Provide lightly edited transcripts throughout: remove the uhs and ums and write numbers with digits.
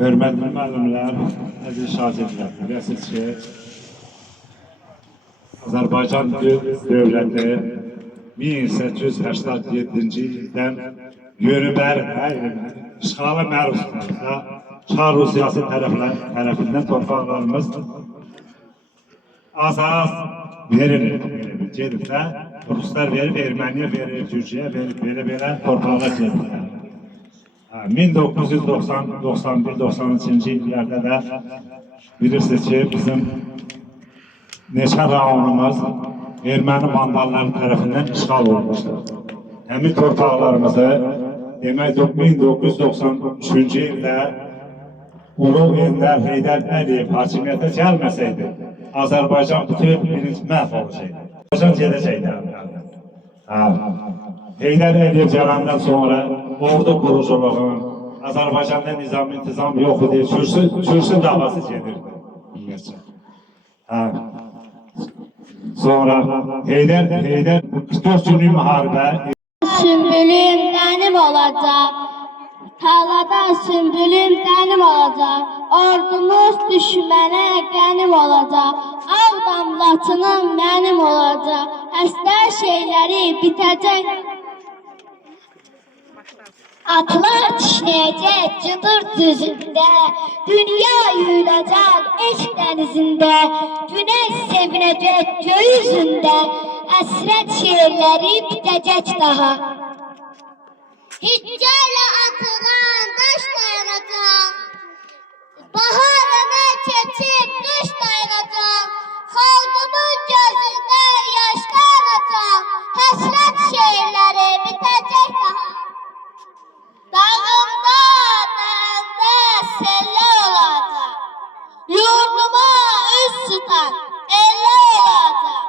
Hörmətli müəllimlər, əziz şagirdlər, bilirsiniz ki, Azərbaycan dövləti 1887-ci ildən yönübər işğala məruz qalsa, Çar Rusiyası tərəfindən torpaqlarımız az-az verilir. Gedib də Ruslar verib, Erməniyə verir, Türkiyəyə verib, belə torpaqlar gediblər. 1991-93-cü illərdə də bilirsiniz ki, bizim neçə rayonumuz erməni vandalları tərəfindən işğal olmuşdur. Həmin torpaqlarımızı demək 1993-cü ildə Ulu Öndər Heydər Əliyev hakimiyyətə gəlməsəydi, Azərbaycan bütün məhv olacaqdı. Azərbaycan gedəcəkdi. Heydər Əliyev gələndən sonra ordu quruculuğun, Azərbaycanda nizam-intizam yox idi, kürsü davası gedirdi. Sonra Heydər 44 günlük müharibə. Sümbülüm dənim olacaq, talada sümbülüm dənim olacaq, ordumuz düşmənə qənim olacaq, ağ damlatının mənim olacaq, həstə şeyləri bitəcək. Atlar çişləyəcək cıdır düzündə, dünya yuyulacaq eşq dənizində, günəş sevinəcək gökyüzündə, əsrət şeirləri bitəcək daha. Hiccayla atılan daş dayanacaq, baharına keçib qış dayanacaq, xalqımın gözündə yaşlanacaq, həsrət şeirləri bitəcək daha. Dağımda, dağımda selle olacaq, yurduma üz tutan elle olacaq,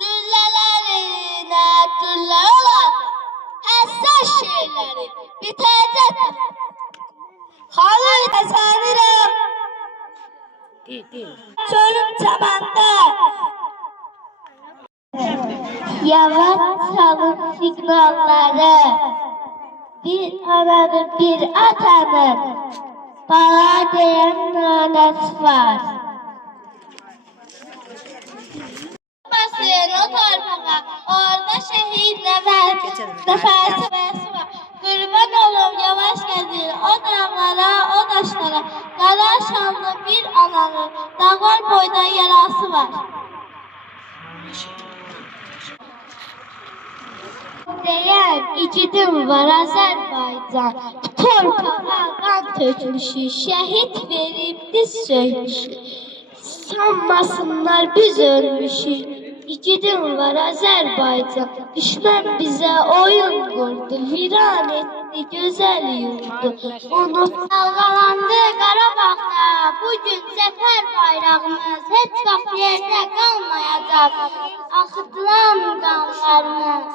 güllələrinə güllə olacaq, həssas şeirləri bitəcək. Xalq təsəvvürəm, çölüm çəməndə, yavaş çalın siqnalları, bir ananın, bir atanın bana deyən nanəsi var. Basın o torpağa, orada şehit nəfəsi var. Qurban olum yavaş gəzir, o dağlara, o daşlara, qara şanlı bir ananın dağlar boyda yarası var. Deyən igidim var Azərbaycan, torpağa qan tökmüşük, şəhid verib diz söymüşük, sanmasınlar biz ölmüşük. İgidim var Azərbaycan, düşmən bizə oyun qurdu, viran etdi gözəl yurdu. Dalğalandı Qarabağda, bugün zəfər bayrağımız, heç vaxt yerdə qalmayacaq, axıdılan qanlarımız.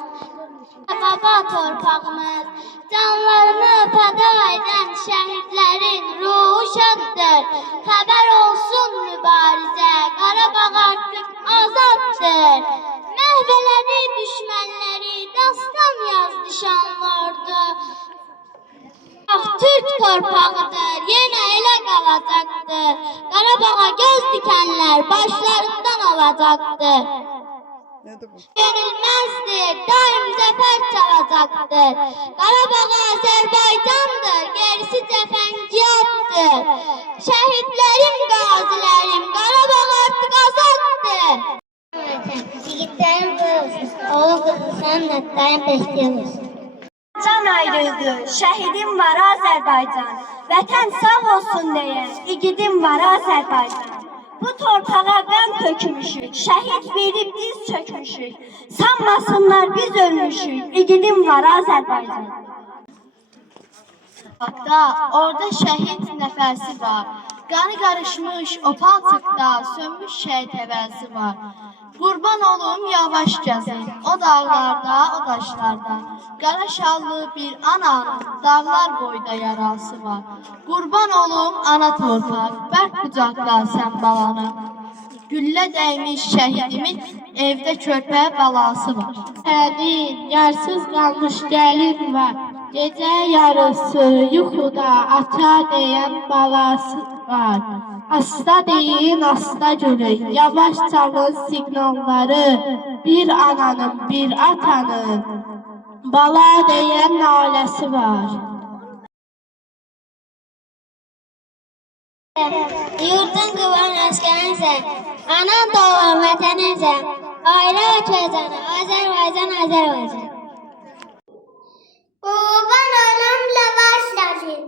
Baba torpağımız, canlarını fəda edən şəhidlərin ruhu şaddır. Xəbər olsun mübarizə, Qarabağ artıq azaddır. Məhv elədi düşmənləri, dastan yazdı şanlı ordu. Türk torpağıdır, yenə elə qalacaqdır. Qarabağa göz dikənlər başlarından alacaqdır. Yenilmezdir, daim zəfər çalacaqdır. Qarabağ Azərbaycandır, gerisi cəfəngiyatdır. Şəhidlərim, qazilərim, Qarabağ artıq azaddır. Yiğitlərim buyursun, oğul qızı sənnətlərin bəstəyən olsun. Can ayrıldı, şəhidim var Azərbaycan, vətən sağ olsun deyə, igidim var Azərbaycan. Bu torpağa qan tökmüşük, şəhid verib diz çökmüşük, sanmasınlar biz ölmüşük, igidim var Azərbaycan. Orada şəhid nəfəsi var, qanı qarışmış o palçıqda sönmüş şəhid həvəsi var. Qurban olum yavaş gəzin, o dağlarda, o daşlarda, qara şallı bir ananın dağlar boyda yarası var. Qurban olum ana torpaq, bərk qucaqla sən balanı, güllə dəymiş şəhidimin evdə körpə balası var. Sənin yarsız qalmış gəlin var, Gecə yarısı yuxuda ata deyən balası var. Asta deyin, asta gülün, yavaş çalın siqnalları. Bir ananın, bir atanın bala deyən naləsi var. Yurdun qıvan əskərinsə, anan doğan vətəninsə, ayrı vətənə, Azərbaycan, Azərbaycan. Qurban ölümlə başlasın,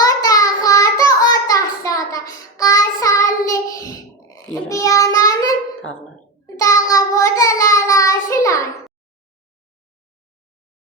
o dağada, o daşlarda, Qaysallı bir ananın dağa boyda